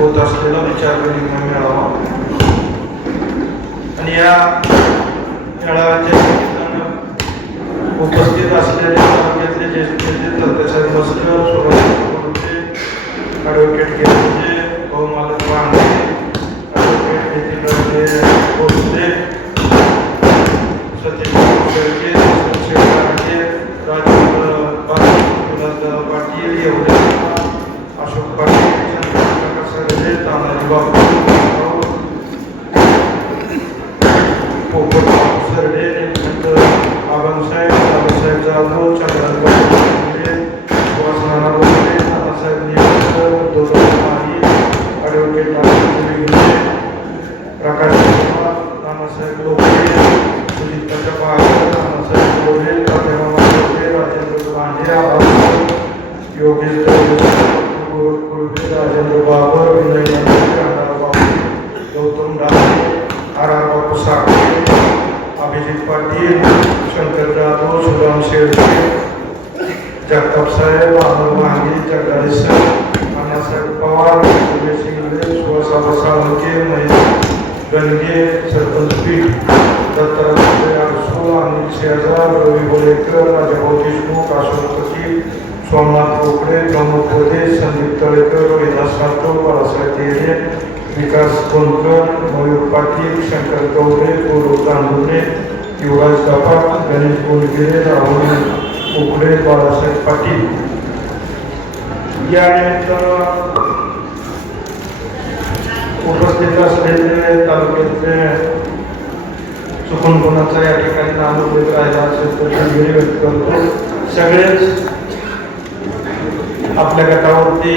होत असलेला विचार विनिमय मिळावा आणि या मेळाव्याच्या निमित्तानं उपस्थित असलेले तालुक्यातले ज्येष्ठ नेते तात्यासाहेब मस्कर, सुभाष ॲडव्होकेट गिरंजे, बहुमालक वांगे, ॲडव्होकेट नितीन भोसले, सतीश शेळके, शेळके, राजेंद्र विलासदादा पाटील, एवढे अशोक पाटील, चंद्रकांत सरजे, तानाजी बापू, पोपट सरडे, आबासाहेब, बाबासाहेब जाधव, चंद्रकांत सरडे, सुभाष बोलले, नानासाहेब निवडकर, उद्धवराव माळी, ॲडव्होकेट प्रकाश नानासाहेब लोकरे, सुजित पाटील, नानासाहेब लोढे, राजेंद्र भांडे, योगेश कुळबे, राजेंद्र बाबर, विनय बाबू, गौतम डाले, आर बापू साखरे, अभिजित पाटील, शंकर जाधव, सुदाम शेळके, जगताप साहेब, आनंद मांगे, जगदीश अण्णासाहेब पवार, सुरेश इंगळे, सुभाषाबा साळुंके, महेश गणगे, सरपंच पीठ, दत्तात्रय आरसो, अनिल शेजार, रवी बोलेकर, राजाभाऊ देशमुख, अशोक पती, सोमनाथ कोकडे, प्रमोद प्रदेश, संदीप तळेकर, रोहिदास सातव, बाळासाहेब तेरे, विकास कोणकर, मयूर पाटील, शंकर कवडे, गौरव तांदुळे, युवराज कापा, गणेश गोलगिरे, राहुल कोकडे, बाळासाहेब पाटील. या निमित्तानं उपस्थित असलेले तालुक्यातले चुकून कोणाचा या ठिकाणी नाव देत राहिला असेल तर मी व्यक्त करतो. सगळेच आपल्या गटावरती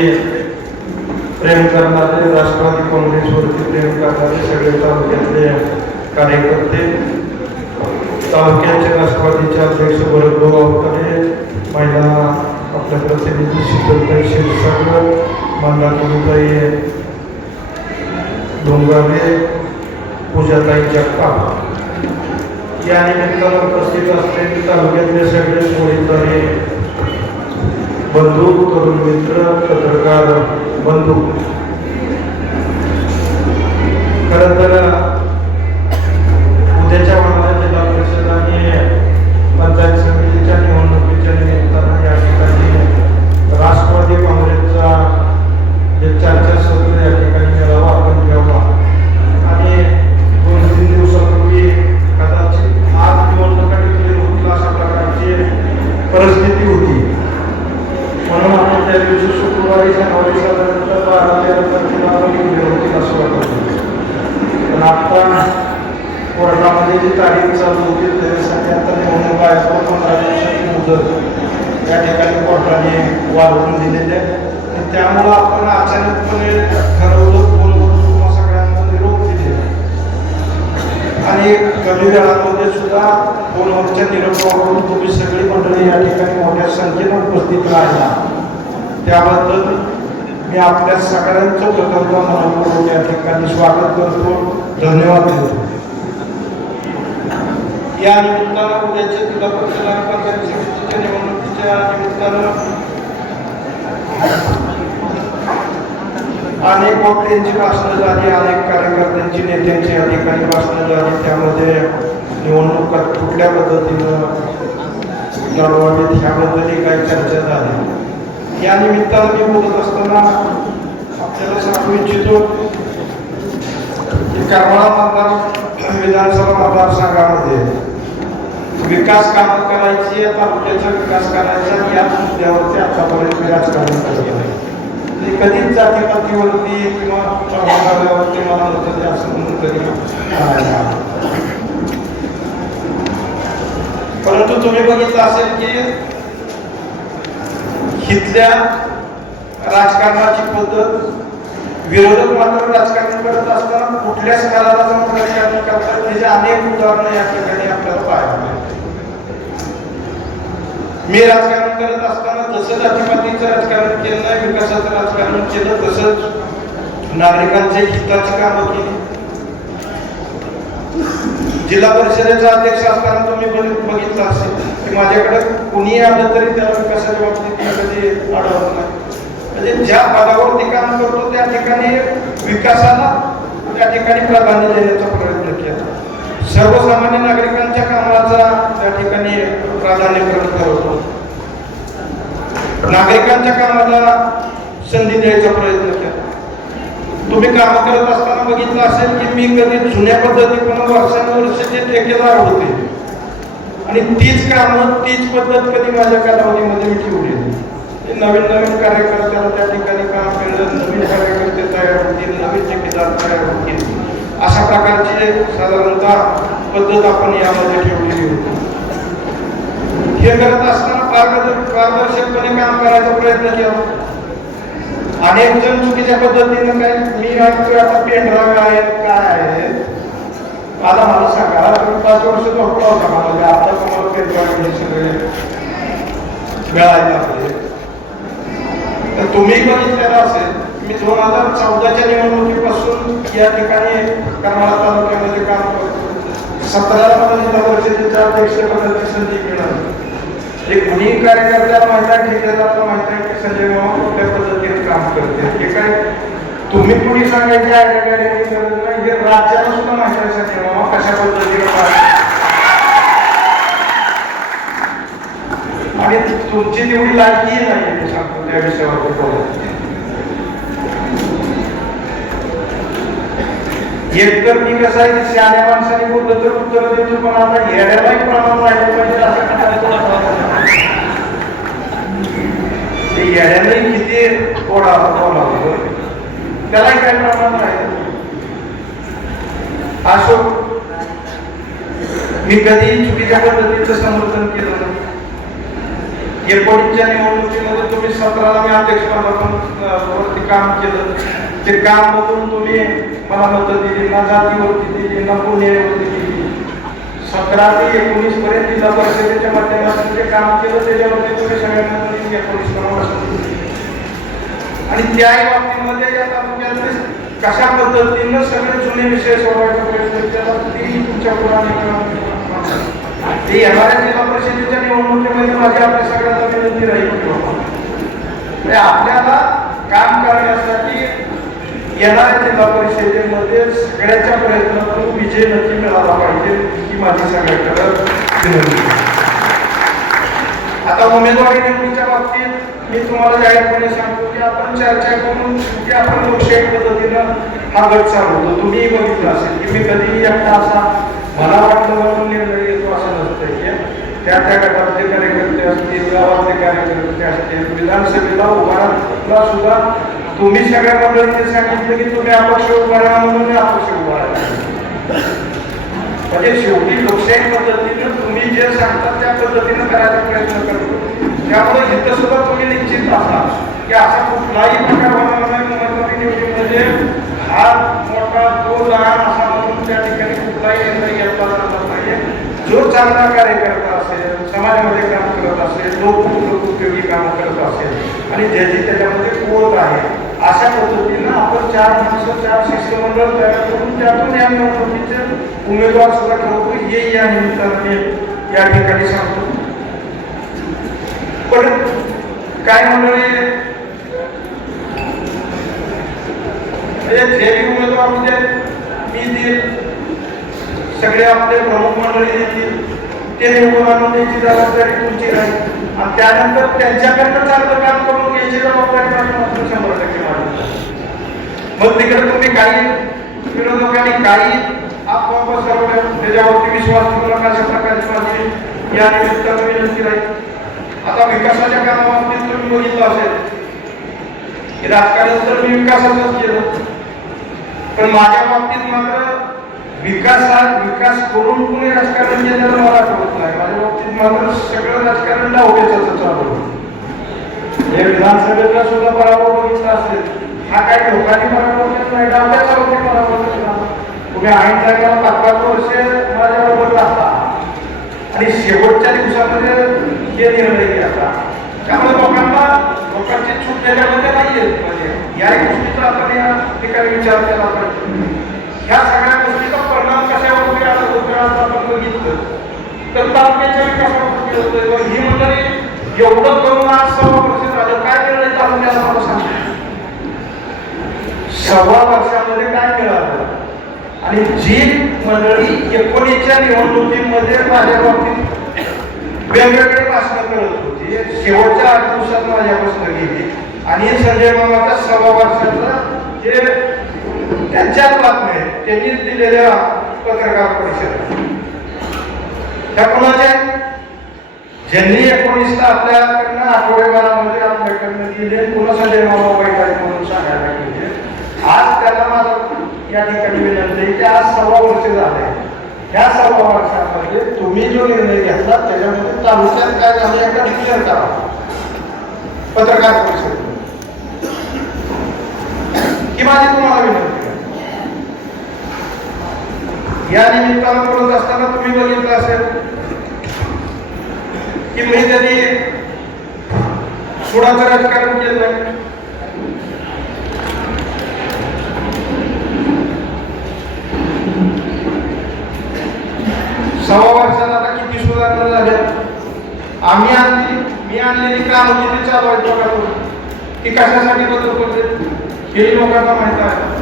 प्रेम करणारे, राष्ट्रवादी काँग्रेसवरती प्रेम करणारे सगळे तालुक्यातले कार्यकर्ते, तालुक्याचे राष्ट्रवादीचे अध्यक्ष भरतभाऊ अवतडे, महिला आपल्या प्रतिनिधी शीतलताई क्षीरसागर, मंदाकिनीताई डोंगावे, पूजाताई जगताप. या निमित्तानं उपस्थित असलेले तालुक्यातले सगळे सोयीदारे बंधू, तरुण मित्र, पत्रकार बंधू, खरं तर उद्याच्या मानवाच्या जिल्हा परिषद आणि पंचायत समितीच्या निवडणुकीच्या निमित्तानं या ठिकाणी राष्ट्रवादी काँग्रेसचा जे चर्चासत्र या ठिकाणी मेळावा आपण ठेवला आणि 2-3 दिवसापूर्वी कदाचित आज निवडणुका डिक्लेअर होतील अशा प्रकारची परिस्थिती होती. म्हणून आपण त्या दिवशी शुक्रवारी जानेवारी साधारणतः 12-13 तारखेला डिक्लेअर होतील असं वाटत होतं. पण आता कोर्टामध्ये जी तारीख चालू होती त्यासाठी आता निवडणूक आयोग 15 दिवसाची मुदत या ठिकाणी कोर्टाने वाढवून दिलेली आहे. त्यामुळं आपण अचानकपणे ठरवलं, बोलवून तुम्हा सगळ्यांना निरोप दिले आणि कमी वेळामध्ये सुद्धा फोनवरच्या निरोपावरून तुम्ही सगळी मंडळी या ठिकाणी मोठ्या संख्येने उपस्थित राहिला त्याबद्दल मी आपल्या सगळ्यांचं प्रथमतः मनपूर्वक या ठिकाणी स्वागत करतो, धन्यवाद देतो. या निमित्तानं उद्याच्या जिल्हा परिषद आणि पंचायत समितीच्या निवडणुकीच्या निमित्तानं अनेक वक्त्यांची भाषणं झाली, अनेक कार्यकर्त्यांची, नेत्यांची या ठिकाणी भाषणं झाली. त्यामध्ये निवडणुका कुठल्या पद्धतीनं लढवावीत ह्याबद्दलही काही चर्चा झाली. या निमित्तानं मी बोलत असताना आपल्याला सांगू इच्छितो की करमाळा विधानसभा मतदारसंघामध्ये विकास कामं करायची, तालुक्याचा विकास करायचा या मुद्द्यावरती आतापर्यंत राजकारण करत आहे. कधीच जातीपातीवरती किंवा प्रभागावरती मला होतं ते असं म्हणून तरी परंतु तुम्ही बघितलं असेल की इथल्या राजकारणाची पद्धत, विरोधक मात्र राजकारण करत असताना कुठल्या स्तराला जाऊन राजकारण करतात त्याचे अनेक उदाहरणं या ठिकाणी आपल्याला पाहायला. मी राजकारण करत असताना जसं जातीपातीचं राजकारण केलं नाही, विकासाचं राजकारण केलं, तसंच नागरिकांच्या हिताची कामं केली. जिल्हा परिषदेचा अध्यक्ष असताना तुम्ही बघितलं असेल की माझ्याकडे कुणी आलं तरी त्याला विकासाच्या बाबतीत कधी अडवत नाही. म्हणजे ज्या पदावरती काम करतो त्या ठिकाणी विकासाला त्या ठिकाणी प्राधान्य देण्याचा प्रयत्न केला. सर्वसामान्य नागरिकांच्या कामाचा त्या ठिकाणी प्राधान्यक्रम ठरवतो. नागरिकांच्या कामाला संधी द्यायचा प्रयत्न केला. तुम्ही काम करत असताना बघितलं असेल की मी कधी जुन्या पद्धतीने वर्षानुवर्षाचे ठेकेदार होते आणि तीच कामं तीच पद्धत कधी माझ्या कालावधीमध्ये मी ठेवली. नवीन नवीन कार्यकर्त्याला त्या ठिकाणी काम केलं, नवीन कार्यकर्ते तयार होतील, नवीन ठेकेदार तयार होतील, अशा प्रकारची साधारणतः पद्धत आपण यामध्ये ठेवलेली होती. हे करत असताना पारदर्शकपणे काम करायचा प्रयत्न केला. अनेक जण चुकीच्या पद्धतीनं काय मी ऐकतोय आता पेंढरावे आहेत काय आहे. आता मला सांगा तुम्ही 5 वर्ष झोपला होता मला आता तुम्हाला पेंढरावे सगळे मिळायला लागले. तर तुम्ही बघितलेलं असेल मी 2014च्या निवडणुकीपासून या ठिकाणी करमाळा तालुक्यामध्ये काम करतो. 17ला मला जिल्हा परिषदेच्या अध्यक्षपदाची संधी मिळाली. एक कुणी कार्यकर्त्याला माहिती आहे, ठेकेदाराला माहिती आहे की संजय मामा कुठल्या पद्धतीने काम करते. हे काय तुम्ही कुणी सांगायची आयडिया गरज नाही. हे राज्याला सुद्धा माहिती आहे संजय मामा कशा पद्धतीने आणि तुमची तेवढी लायकीही नाही मी सांगतो त्या विषयावर बोलायचं. एकतर मी कसं आहे की शहाण्या माणसाने बोललं तर उत्तर देतो, पण आता येण्यालाही प्रमाण राहिलं पाहिजे असं ते येण्यालाही किती बोलावं त्यालाही काय प्रमाण राहिलं. असो मी कधी चुकीच्या पद्धतीचं समर्थन केलं नाही. एकोणीसच्या निवडणुकीमध्ये तुम्ही 17ला मी अध्यक्षपदावरती काम केलं. ते काम बघून तुम्ही मला मतं दिली ना, जातीवरती दिली ना, पुण्यावरती दिली. 17 ते 19 पर्यंत जिल्हा परिषदेच्या माध्यमातून जे काम केलं त्याच्यावरती तुम्ही सगळ्यांना 19 आणि त्या बाबतीमध्ये या तालुक्यात कशा पद्धतीनं सगळे जुने विषय सोडवायचा प्रयत्न केला ती तुमच्या पुराणे ते येणाऱ्या जिल्हा परिषदेच्या निवडणुकीमध्ये माझी आपल्या सगळ्यांना विनंती राहील. आपल्याला काम करण्यासाठी येणाऱ्या जिल्हा परिषदेमध्ये सगळ्याच्या प्रयत्नातून विजय नक्की मिळाला पाहिजे ही माझी सगळ्यांकडे विनंती. आता उमेदवारी निवडीच्या बाबतीत मी तुम्हाला जाहीरपणे सांगतो की आपण चर्चा करून की आपण लोकशाही पद्धतीनं हा गट चालवतो. तुम्हीही बघितलं असेल की मी कधीही एकटा असा मला वाटलं म्हणून निर्णय घेतो असं नसतं की त्या गटातले कार्यकर्ते असतील, गावातले कार्यकर्ते असतील, विधानसभेला उभारला सुद्धा तुम्ही सगळ्या मंडळींनी सांगितलं की तुम्ही अपक्ष उभा राहा म्हणून अपक्ष उभा राहा. म्हणजे शेवटी लोकशाही पद्धतीने तुम्ही जे सांगता त्या पद्धतीने करायचा प्रयत्न करतो. त्यामुळे इथं सुद्धा तुम्ही निश्चित असाल की असा कुठलाही प्रकार होणार नाही उमेदवारी निवडीमध्ये हा मोठा तो लहान असा म्हणून त्या ठिकाणी कुठलाही निर्णय घेतला जाणार नाही. जो चांगला कार्यकर्ता असेल, समाजामध्ये काम करत असेल, लोकोपयोगी काम करत असेल आणि ज्याची त्याच्यामध्ये कोण आहे अशा पद्धतीनं आपण 4 माणसं 4 शिष्टमंडळ तयार करून त्यातून या निवडणुकीचे उमेदवार सुद्धा ठरवतो. हे या निमित्ताने या ठिकाणी सांगतो. पण काय मंडळी जे उमेदवार म्हणजे मी देईल, सगळे आपले प्रमुख मंडळी देतील, ते निवडून आणून द्यायची जबाबदारी तुमची राहील आणि त्यानंतर त्यांच्याकडनं चांगलं काम करून घ्यायची जबाबदारी मात्र 100% माझी. मग तिकडे तुम्ही काही विरोधकांनी काही अफवा पसरवल्या त्याच्यावरती विश्वास ठेवला कशा प्रकारची माझी या निमित्तानं विनंती राहील. आता विकासाच्या कामाबाबतीत तुम्ही बघितलं असेल की राजकारण तर मी विकासाचंच केलं, पण माझ्या बाबतीत मात्र विकास करून कुणी राजकारण केलेलं मला कळत नाही. माझ्या बाबतीत मात्र सगळं राजकारण डावपेचाचं चालू होतं. हे विधानसभेचा सुद्धा पराभव बघितला असेल, हा काही लोकांनी पराभव केला नाही, डावपेचा होते पराभव केला. तुम्ही 80 जागेला 5-5 वर्षे माझ्याबरोबर राहता आणि शेवटच्या दिवसामध्ये हे निर्णय घेता. त्यामुळे लोकांची चूक त्याच्यामध्ये नाहीये. म्हणजे या गोष्टीचा आपण या ठिकाणी विचार केला पाहिजे. ह्या सगळ्या गोष्टीचा परिणाम कशावरती आला होता आपण बघितलं तर तालुक्याच्या विकासावरती होतोय. ही मंडळी एवढं करून आज 6 वर्ष झालं काय निर्णय तालुक्याला मला सांगतो. 6 वर्षामध्ये काय मिळालं आणि जी मंडळी 19च्या निवडणुकीमध्ये माझ्या बाबतीत वेगवेगळे भाषण करत होती, शेवटच्या 8 दिवसात माझ्यापासून गेली आणि संजय मामाच्या 6 वर्षाचा जे त्यांच्याच बातम्या आहेत त्यांनीच दिलेल्या पत्रकार परिषद त्या कोणाच्या ज्यांनी 19ला आपल्याकडनं आठवड्याभरामध्ये आपल्याकडनं दिले पुन्हा संजय मामा वाईट आहे म्हणून सांगायला गेले. आज त्याला माझा या ठिकाणी विनंती आहे की आज 6 वर्ष झाले. ह्या 6 वर्षामध्ये तुम्ही जो निर्णय घेतला त्याच्यामध्ये तालुक्यात काय झालं याचा डिक्लेअर करा पत्रकार परिषद ही माझी तुम्हाला विनंती आहे. या निमित्तानं बोलत असताना तुम्ही बघितलं असेल की मी कधी सुडाचं राजकारण केलं नाही. सव्वा वर्षात आता किती सुधारणा झाल्या. मी आणलेली कामं किती चालू आहेत लोकांवर, ती कशासाठी बदल करते हे लोकांना माहित आहे.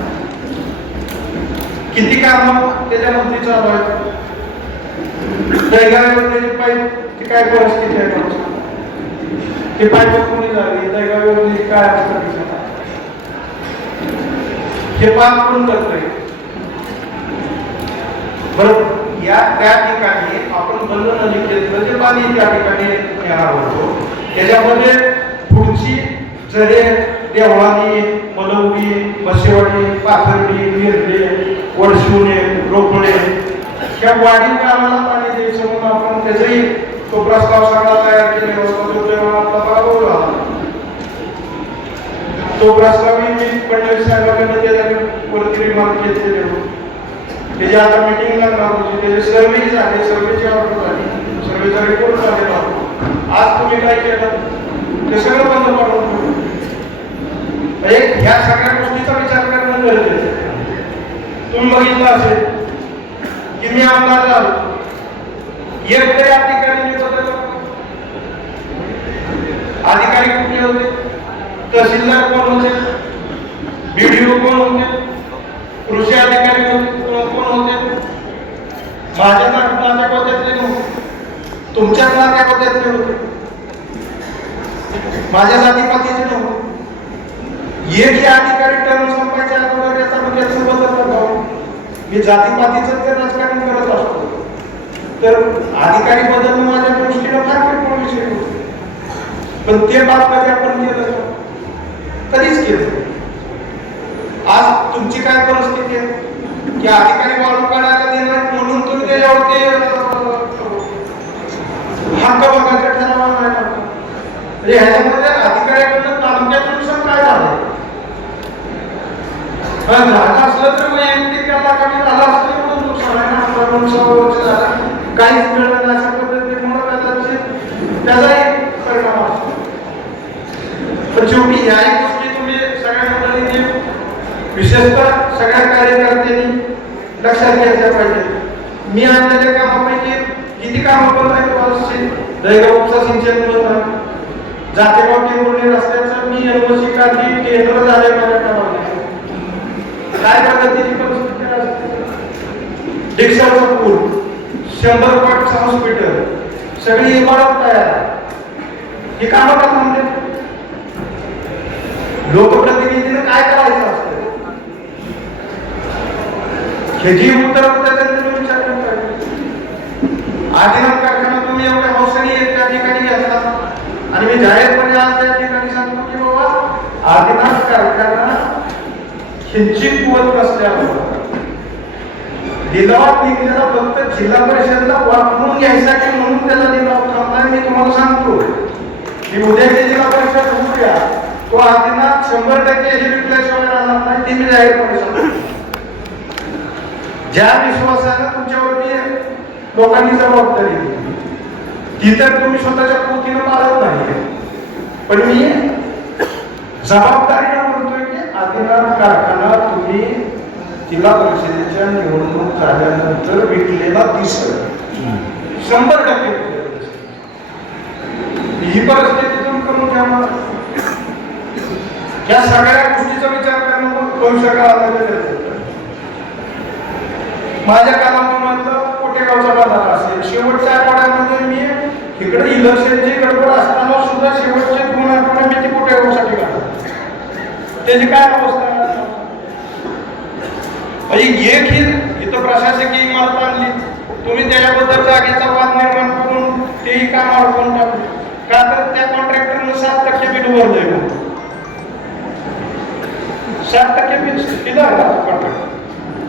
किती कामं त्याच्यामध्ये चालू आहेत. दैगाव योजनेची पाईप ती काय परिस्थिती आहे, ती पाईप कोणी झाली, दैगाव योजनेची काय परिस्थिती आहे हे पाप कोण करतोय. बरोबर या त्या ठिकाणी आपण बंद नदी घेतलं जे पाणी त्या ठिकाणी येणार होतो त्याच्यामध्ये पुढची जरे देवळानी मलवडी बसेवाडी पाथर्डी निर्ले वडशिवणे रोपणे या वाढीव कामाला पाणी द्यायचं म्हणून आपण त्याचाही तो प्रस्ताव सगळा तयार केलेला होता. तो तेव्हा आपला बरोबर झाला. तो प्रस्ताव मी फडणवीस साहेबांकडे त्याच्या वरती रिमार्क घेतलेले होते. त्याची आता मीटिंग लागणार होती, त्याचे सर्वे झाले, सर्वेची ऑर्डर झाली, सर्वेचा रिपोर्ट झालेला होता. आज तुम्ही काय केलं ते सगळं बंद पडून ह्या सगळ्या गोष्टीचा विचार करणं गरजेचं आहे. तुम्ही बघितलं असेल की मी आमदार झालो, एक तरी अधिकारी मी बदललो. अधिकारी कुठले होते, तहसीलदार कोण होते, BDO कोण होते, कृषी अधिकारी कोण होते. माझ्या नात्या पद्धतीने नव्हते, तुमच्या नात्या पद्धतीने होते, माझ्या जातीपातीचे नव्हते. एकही अधिकारी टर्म संपायच्या अगोदर याचा त्याचं बदल करतो. मी जातीपातीचं ते राजकारण करत असतो तर अधिकारी बदलणं माझ्या दृष्टीनं फार किरकोळ विषय होतो. पण ते बाब कधी आपण केलं कधीच केलं. आज तुमची काय परिस्थिती आहे की अधिकारी वाळू काढायला देणार म्हणून तुम्ही त्याच्यावरती हक्क बघायचा ठराव नाही. म्हणजे ह्याच्यामध्ये अधिकाऱ्याकडून तालुक्याचं नुकसान काय झालं झालं असलं तर वैयक्तिक त्याला कमी झालं असतं एवढं नुकसान आहे ना. काहीच मिळत नाही अशा पद्धतीमुळे त्याचाही परिणाम असतो. पण शेवटी ह्याही गोष्टी तुम्ही सगळ्या मंडळींनी विशेषतः सगळ्या कार्यकर्त्यांनी लक्षात घ्यायला पाहिजे. मी आणलेल्या कामापैकी किती कामं करत आहे. दैगाव उपसा सिंचन योजना, जातेगाव टेंभुर्णी रस्त्याचं मी NOC काढली, केंद्र झाले माझ्या कामाला. काय पद्धतीची परिस्थिती असते. डिक्सरचं पूल, 100 बेडचं हॉस्पिटल, सगळी इमारत तयार. ही कामं का थांबले. लोकप्रतिनिधीने काय करायचं असतं ह्याची उत्तर तुम्ही विचार केला पाहिजे. आदिनाथ कारखाना तुम्ही एवढ्या हौसने त्या ठिकाणी घेतला आणि मी जाहीरपणे आज त्या ठिकाणी सांगतो की बाबा आदिनाथ कारखाना ह्यांची कुवत नसल्यामुळे लिलावात निघलेला फक्त जिल्हा परिषदला वापरून घ्यायसाठी म्हणून त्याला लिलाव थांबला. मी तुम्हाला सांगतो की उद्याची जिल्हा परिषद होऊ द्या तो आदिनाथ 100% हे विकल्याशिवाय राहणार नाही. ती मी जाहीरपणे सांगतो. ज्या विश्वासानं तुमच्यावरती लोकांनी जबाबदारी दिली ती तर तुम्ही स्वतःच्या पोतीनं पाळत नाही. पण मी जबाबदारीनं म्हणतोय की आदिनाथ कारखाना तुम्ही जिल्हा परिषदेच्या निवडणूक झाल्यानंतर विकलेला दिसत 100% ही परिस्थिती तुम्ही करून घ्या. या सगळ्या गोष्टीचा विचार करणं भविष्य काळामध्ये माझ्या कामामध्ये कोटेगावचा बाजार असेल, शेवटच्या आठवड्यामध्ये मी इकडे इलेक्शनची गडबड असताना सुद्धा शेवटचे 2 आठवडे मी ती कोटेगावसाठी काढतो. त्याची काय अवस्था एक ही इथं प्रशासकीय इमारत आणली, तुम्ही त्याच्याबद्दल जागेचा वाद निर्माण करून तेही काम अडकवून टाकले का? तर त्या कॉन्ट्रॅक्टरने 7% बिल भरलंय, 7% बिल दिलं का कॉन्ट्रॅक्टर?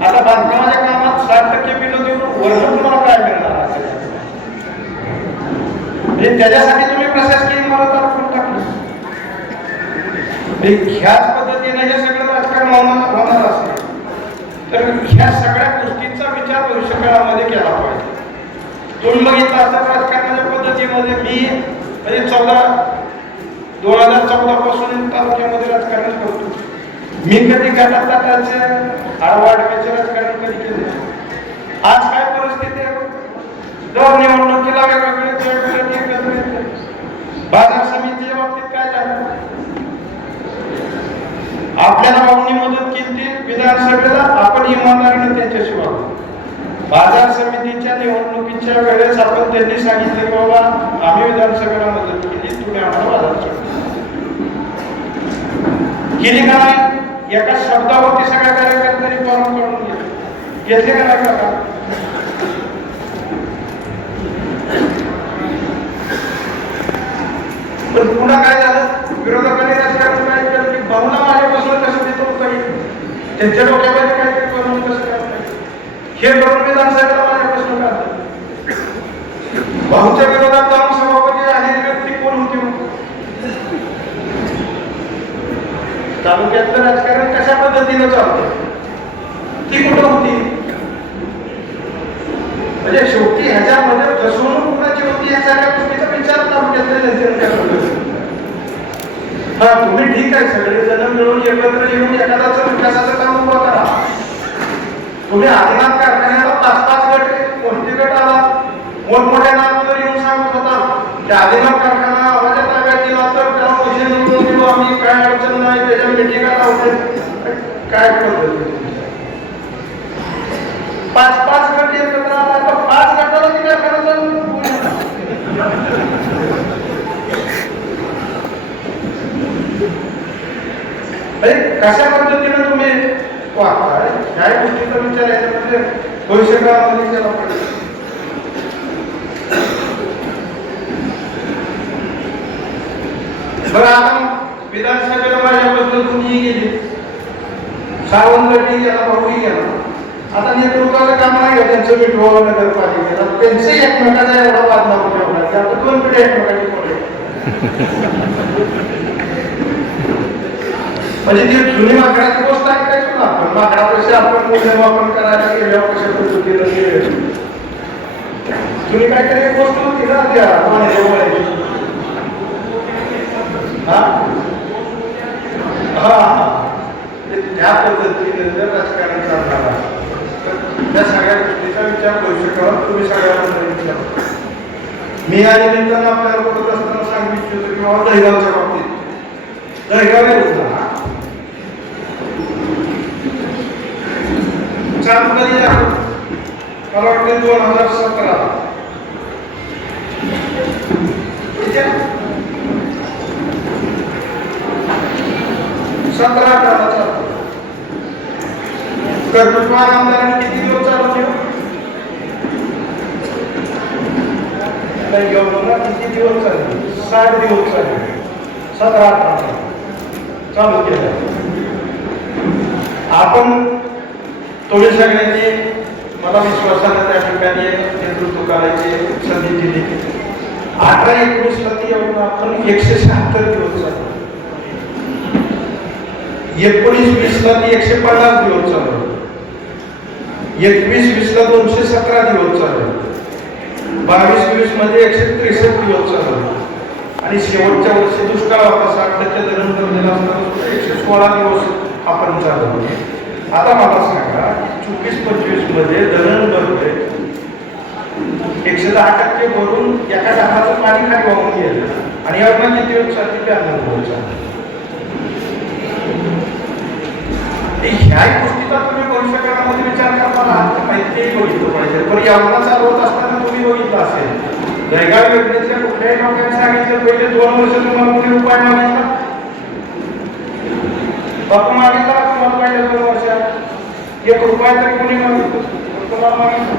आता बांधकामाच्या कामात 7% बिल देऊन वरून तुम्हाला काय मिळणार असेल? म्हणजे त्याच्यासाठी तुम्ही प्रशासकीय इमारत अडकवून टाकली. ह्याच पद्धतीने हे सगळं राजकारण होणार असेल तर ह्या सगळ्या गोष्टींचा विचार भविष्यकाळामध्ये केला पाहिजे. तुम्ही बघितलं असं राजकारणाच्या पद्धतीमध्ये मी म्हणजे 2014 पासून तालुक्यामध्ये राजकारण करतो. मी कधी गटातटाचे आडवाडव्याचे राजकारण कधी केले. आज काय परिस्थिती आहे? दर निवडणुकीला वेगवेगळे एकत्र येते. बाजार समितीच्या बाबतीत काय झालं? आपल्याला भाऊंनी मदत केली विधानसभेला, आपण इमानदारीने त्यांच्याशी वागलो. बाजार समितीच्या निवडणुकीच्या वेळेस आपण त्यांनी सांगितले की बाबा आम्ही विधानसभेला मदत केली, तुम्ही आम्हाला बाजार समिती केली का नाही? एका शब्दावरती सगळ्या कार्यकर्त्यांनी फॉर्म करून घेतले का नाही का? पण पुन्हा काय झालं? विरोधकांनी राजकारण काय केलं की भावना माझ्यापासून कसं देतो काही त्यांच्या डोक्यामध्ये काहीतरी करून कसं करत हे करून विधानसभेला माझ्यापासून काढलं. भाऊच्या विरोधात जाऊन सभापती आलेली व्यक्ती कोण होती? तालुक्यातलं राजकारण कशा पद्धतीनं चालतं ती कुठं होती? म्हणजे शेवटी ह्याच्यामध्ये फसवणूक कुणाची होती या सगळ्या गोष्टीचा विचार तालुक्यातल्या जनतेने. हा तुम्ही ठीक आहे, सगळे जण मिळून एकत्र येऊन एखाद्याचं विकासाचं काम उभं करा. तुम्ही आदिनाथ कारखान्याला 5-5 गट कोणते गट आला मोठमोठ्या नावावर येऊन सांगत होता की आदिनाथ कारखाना आवाजात ताब्यात दिला तर त्याला पैसे निवडून दिलो आम्ही, काय अडचण नाही, त्याच्या मिटिंगा लावते. काय पद्धती? 5-5 गट एकत्र आला तर 5 गटाला ती कारखाना कशा पद्धतीने तुम्ही वागताय ह्या गोष्टीचा विचार याच्यामध्ये भविष्य काळामध्ये केला पाहिजे. बरं आता विधानसभेला माझ्याबद्दल कुणीही गेली, सावंतवाडी गेला, भाऊही गेला. आता नेतृत्वाचं काम नाही का त्यांचं मिठवावं नगरपालिकेला, त्यांचे एकमेकाचा एवढा वाद लागून ठेवला की आता 2 पिढ्या एकमेकाची पडले. म्हणजे ती जुनी मागण्याची गोष्ट ऐकायचो ना आपण, मागण्यापेक्षा आपण मूल्यमापन करायला गेल्यावर कशा पद्धतीनं तुम्ही काहीतरी एक गोष्ट होती ना त्या त्या पद्धतीने जर राजकारण चालणार त्या सगळ्या गोष्टीचा विचार भविष्यकाळात तुम्ही सगळ्यांना विचार. मी आणि निमित्तानं आपल्याला बोलत असताना सांगू इच्छितो की बाबा दहिगावच्या बाबतीत दहिगाव होता चालू कधी झालं? मला वाटते 2017 कर्तृत्वान आमदारांनी किती दिवस चालू ठेव किती दिवस चालले? 60 दिवस चालले. 17-18 चालू केलं. आपण तुम्ही सगळ्यांनी मला विश्वासाने त्या ठिकाणी नेतृत्व करायचे संधी दिली. 18-19 ती येऊन आपण 176 दिवस चालू, 19-20 ती 150 दिवस चालू, 21-20 217 दिवस चालू, 22-23 मध्ये 163 दिवस चालू आणि शेवटच्या वर्षी दुष्काळ होता 60% धरण कमी असताना 116 दिवस आपण चालू. आता मला सांगा 24-25 मध्ये धरण भरले 110% भरून एका डहाचं पाणी खाली वाहून गेलं आणि एवढा किती दिवसासाठी पॅनल पोहोचा. ह्याही गोष्टीचा तुम्ही भविष्यकाळामध्ये विचार करताना माहिती बघितलं पाहिजे. पण यावना चालवत असताना तुम्ही बघितलं असेल जळगाव योजनेच्या कुठल्याही लोकांनी सांगितलं पहिले 2 वर्ष तुम्हाला कोणी उपाय मागितला बापू मागितला तुम्हाला पहिल्या 2 वर्षात 1 रुपया तरी कोणी मागितलं तुम्हाला मागितलं.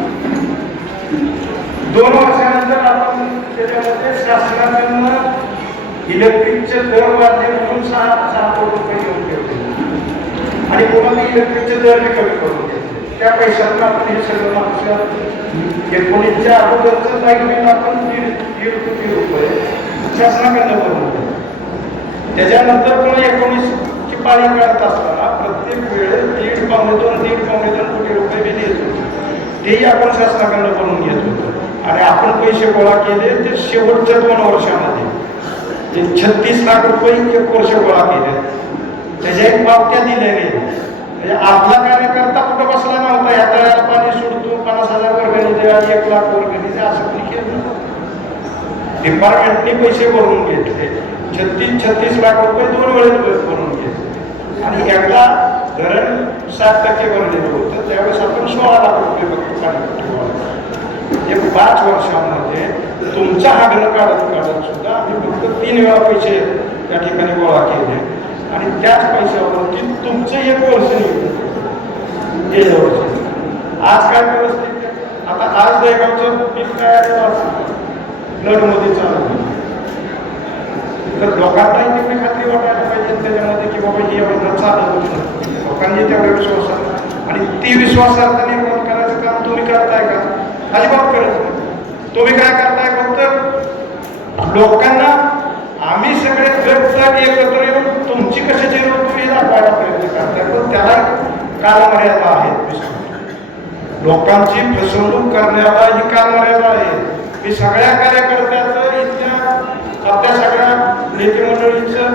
2 वर्षानंतर आपण त्याच्यामध्ये शासनाकडनं इलेक्ट्रिकचे दर वाढले म्हणून 6 कोटी रुपये घेऊन ठेवले आणि कोणाला इलेक्ट्रिकचे दर कमी करून घेतले. त्या पैशातून आपण हे सगळं मागच्या 19च्या अगोदरचं लाईट बिल आपण 1.5 कोटी रुपये शासनाकडनं भरून घेतले. त्याच्यानंतर पुन्हा 19ची पाळी काढत असताना प्रत्येक वेळेस 1.5-2 कोटी रुपये बिल येत होते. तेही आपण शासनाकडनं भरून घेत होतो आणि आपण पैसे गोळा केले ते शेवटच्या 2 वर्षामध्ये 36 लाख रुपये 1 वर्ष गोळा केले. त्याच्या एक पावत्या दिल्या गेल्या. म्हणजे आपला कार्यकर्ता कुठं बसला नव्हता या तळ्याला पाणी सोडतो 50,000 वर्गणी द्या 1 लाख वर्गणी द्या असं कोणी केलं. डिपार्टमेंटने पैसे भरून घेतले 36 लाख रुपये 2 वेळेस भरून घेतले आणि एकदा धरण 7% भरलेलं होतं त्यावेळेस आपण 16 लाख रुपये फक्त पाणी गोळा. 5 वर्षांमध्ये तुमचा आग्रह काढत सुद्धा आम्ही फक्त 3 वेळा पैसे त्या ठिकाणी गोळा केले आणि त्याच पैशावरती तुमचं 1 वर्ष गेल्या वर्षी. आज काय परिस्थिती आता आज दहीगावचं पीक काय फ्लडमध्ये चालू तर लोकांनाही तेवढी खात्री वाटायला पाहिजे त्याच्यामध्ये की बाबा हे एवढं चालू होतं. लोकांनी तेवढा विश्वास आणि ती विश्वासार्हता निर्माण करायचं काम तुम्ही करताय का? अजिबात करत नाही. तुम्ही काय करताय फक्त लोकांना आम्ही सगळे गट एकत्र येऊन तुमची कशाची तुम्ही दाखवायला प्रयत्न करताय पण त्याला कालमर्यादा आहेत. लोकांची फसवणूक करण्याला ही कालमर्यादा आहे. मी सगळ्या कार्यकर्त्याचं इथल्या आपल्या सगळ्या नेते मंडळींचं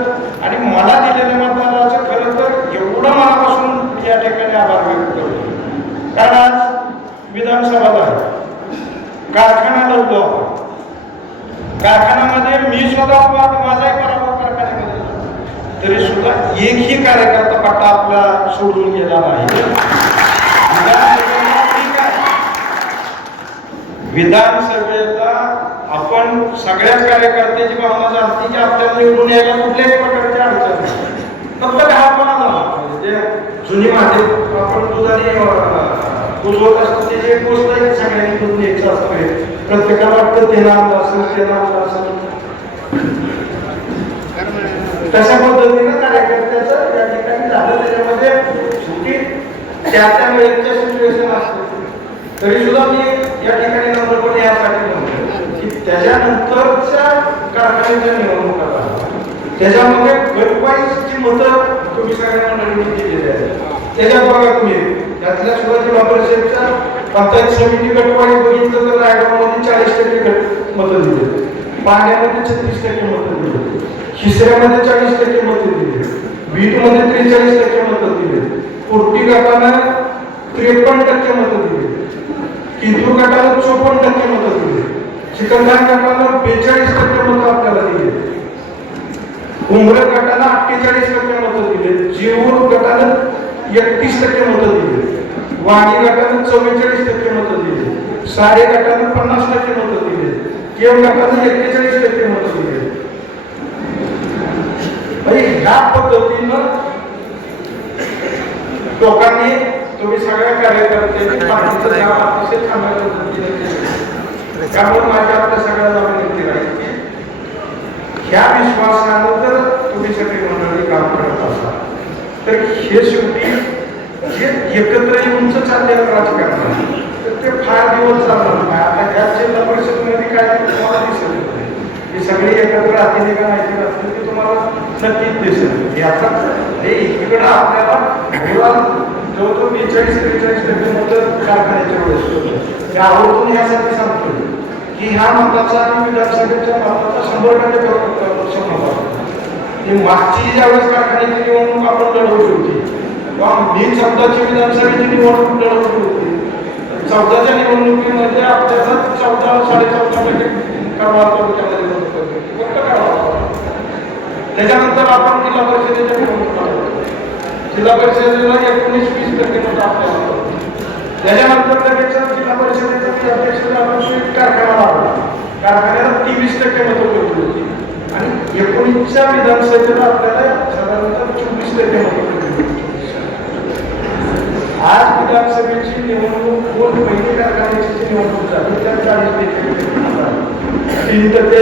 आणि मला दिलेल्या मतदानाचं खरं तर एवढं मनापासून या ठिकाणी आभार व्यक्त करतो. कारण आज विधानसभा आहे कारखाना लावलो कारखान्यामध्ये मी स्वतः माझाही पराभव कारखान्यामध्ये तरी सुद्धा एकही कार्यकर्ता पट्टा आपला सोडून गेला नाही. विधानसभेला आपण सगळ्याच कार्यकर्त्याची भावना जाणते की आपल्याला निवडून यायला कुठल्याही प्रकारची अडचण नाही. फक्त दहापणा म्हणजे जुनी माझे आपण दुधाने बुजवत असतो त्याची एक गोष्ट आहे सगळ्यांनी करून यायचं असतोय. प्रत्येकाला वाटतं ते नाम असेल ते नाम असेल तशा पद्धतीनं कार्यकर्त्याचं या ठिकाणी झालं. त्याच्यामध्ये शेवटी त्या वेळेच्या सिच्युएशन असते तरी सुद्धा मी या ठिकाणी नम्रपणे यासाठी म्हणतो की त्याच्यानंतरच्या कारखान्याच्या निवडणुका त्याच्यामध्ये गटवाईजची मतं तुम्ही सगळ्या मंडळींनी दिलेली आहेत. त्याच्यात बघा तुम्ही त्यातल्या सुद्धा जिल्हा परिषदच्या पंचायत समिती गटवाईज बघितलं तर रायगावमध्ये 40% मतं दिले, पाण्यामध्ये 36% मतं दिले, हिसऱ्यामध्ये 40% मतं दिले, बीटमध्ये 43% मतं दिले, कोर्टी गटानं 53% मतं दिले, किंतूर गटाला 54% मतं दिले, चिकनखान गटाला 42% मतं आपल्याला दिले, उमरग गटाला 48% मतं दिले, जीवूर गटाला 31% मतं दिले, वाणी गटाला 44% मतं दिले, सारे गटाला 50% मतं दिले, केव गटाला 41% मतं दिले. ह्या पद्धतीनं लोकांनी तुम्ही सगळ्या कार्यकर्त्यांनी पाठीचं नाव अतिशय चांगल्या पद्धतीने केलं. त्यामुळे माझ्या आपल्या सगळ्यांना विनंती राहील की ह्या विश्वासानं जर तुम्ही सगळी मंडळी काम करत असाल तर हे शेवटी जे एकत्र येऊनच चाललेलं राजकारण आहे तर ते फार दिवस चालणार नाही. आता ह्या जिल्हा परिषदेमध्ये काय तुम्हाला दिसेल ही सगळी एकत्र राहतील का माहिती नसतील की तुम्हाला नक्कीच दिसेल. याचा हे इकडं आपल्याला जवळजवळ 42-43% मतं कारखान्याच्या वेळेस होतं. मी आवर्जून यासाठी सांगतो की ह्या मताचा आणि विधानसभेच्या मताचा 100% संबंध. मागची ज्यावेळेस कारखान्याची निवडणूक आपण लढवली होती किंवा मी 14ची विधानसभेची निवडणूक लढवली होती. 14च्या निवडणुकीमध्ये आपल्याला 14-14.5% त्याच्यानंतर आपण जिल्हा परिषदेच्या निवडणुका जिल्हा परिषदेला 19-20% मत आपल्याला. त्याच्यानंतर लगेच जिल्हा परिषदेचा अध्यक्ष झाला, कारखाना लागला. कारखान्याला 23% मतं पडली होती आणि 19च्या विधानसभेला आपल्याला साधारणतः 24% मतं पडली होती. आज विधानसभेची निवडणूक कोण पहिली कारखान्याची निवडणूक झाली त्या 40%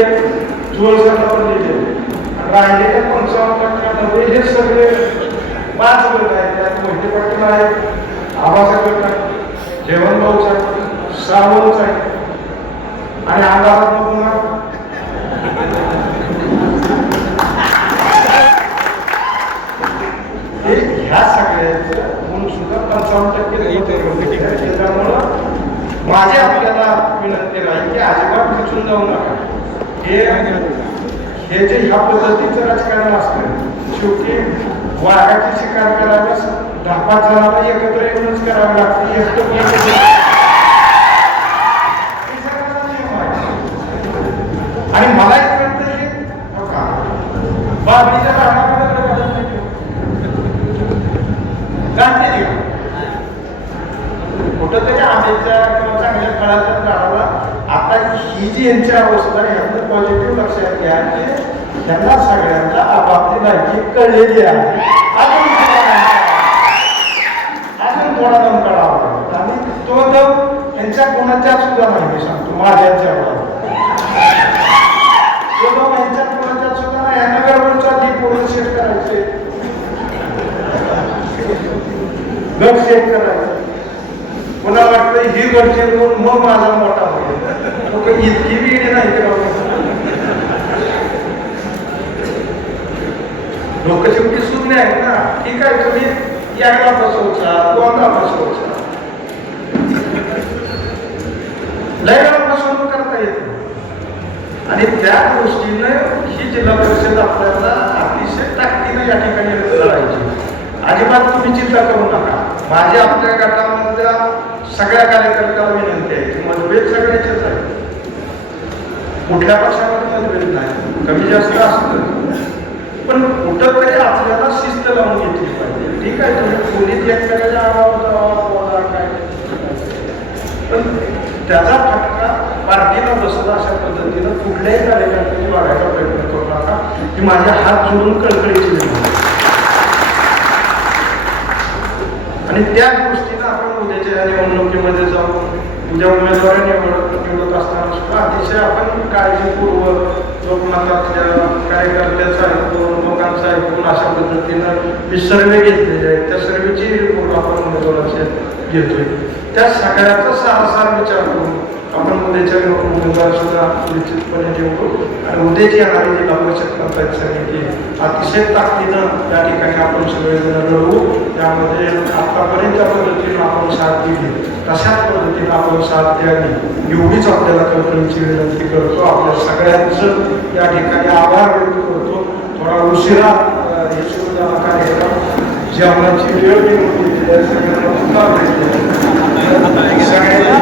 जुळसाला पडलेले राहिलेल्या 55% हे सगळे 5 गट आहेत. त्यात मोहिते पाटील आहेत, आबासाहेब गट आहे, जेवणभाऊच आहे, सावंत आहे आणि अंगारात पुन्हा ह्या सगळ्याचं म्हणून सुद्धा 55% त्यामुळं माझी आपल्याला विनंती राहील की अजिबात खचून जाऊ नका. हे जे ह्या पद्धतीचं राजकारण असतं शेवटी वाघाची शिकार करायला 10-5 जणांना एकत्र येऊनच करावं लागतं. आणि मला एक कळतं की बाबरीच्या कुठंतरी आंब्याच्या किंवा चांगल्या फळाच्या झाडाला आता ही जी यांची अवस्था आहे ह्यातलं पॉझिटिव्ह लक्षात घ्या की त्यांना सगळ्यांना आपापली माहिती कळलेली आहे. अजून थोडा दम काढावा आणि तो दम त्यांच्या कोणाच्या सुद्धा माहिती सांगतो माझ्याच्या यांच्या कोणाच्या सुद्धा यांना गडबडचा ती पूर्ण सेट करायचे, गट सेट करायचं. पुन्हा वाटतं ही गडचे मग माझा मोठा होईल. इतकी बी नाही लोक शेवटी शून्य आहेत ना. ठीक आहे, तुम्ही याला फसवचा, दोनला फसवचा, लयला फसवणूक करता येते. आणि त्या दृष्टीनं ही जिल्हा परिषद आपल्याला अतिशय ताकदीनं या ठिकाणी लढायची. अजिबात तुम्ही चिंता करू नका. माझी आपल्या गटामधल्या सगळ्या कार्यकर्त्याला विनंती आहे की मतभेद सगळ्याचेच आहे. कुठल्या पक्षामध्ये मतभेद नाही, कमी जास्त असतं, पण कुठंतरी आपल्याला शिस्त लावून घेतली पाहिजे. ठीक आहे, तुम्ही पोलीस एकट्याच्या आवाज काय, पण त्याचा फटका पार्टीला बसला अशा पद्धतीनं कुठल्याही कार्यकर्त्यांनी वागायचा प्रयत्न करू नका. की माझ्या हात जोडून कळकळीची विनंती. आणि त्या दृष्टीनं आपण उद्याच्या निवडणुकीमध्ये जाऊन उद्या उमेदवार निवडत असताना सुद्धा अतिशय आपण काळजीपूर्वक लोकमतातल्या कार्यकर्त्याचा ऐकून लोकांचा ऐकून अशा पद्धतीनं मी सर्वे घेतलेले आहेत. त्या सर्वेची रिपोर्ट आपण उमेदवाराचे घेतोय. त्या सगळ्याचा सारासार विचार करून आपण उद्याच्या उमेदवार सुद्धा निश्चितपणे निवडू. आणि उद्याची येणारी जी परिषद पंचायत समिती अतिशय ताकदीनं या ठिकाणी आपण सगळेजण लढवू. त्यामध्ये आतापर्यंत ज्या पद्धतीनं आपण साथ दिली तशाच पद्धतीनं आपण साथ द्यावी एवढीच आपल्याला कल्पनेची विनंती करतो. आपल्या सगळ्यांचं या ठिकाणी आभार व्यक्त करतो. थोडा उशिरा हे सुरू झाला कार्यक्रम, जेवणाची वेळ निवडली सगळ्यांना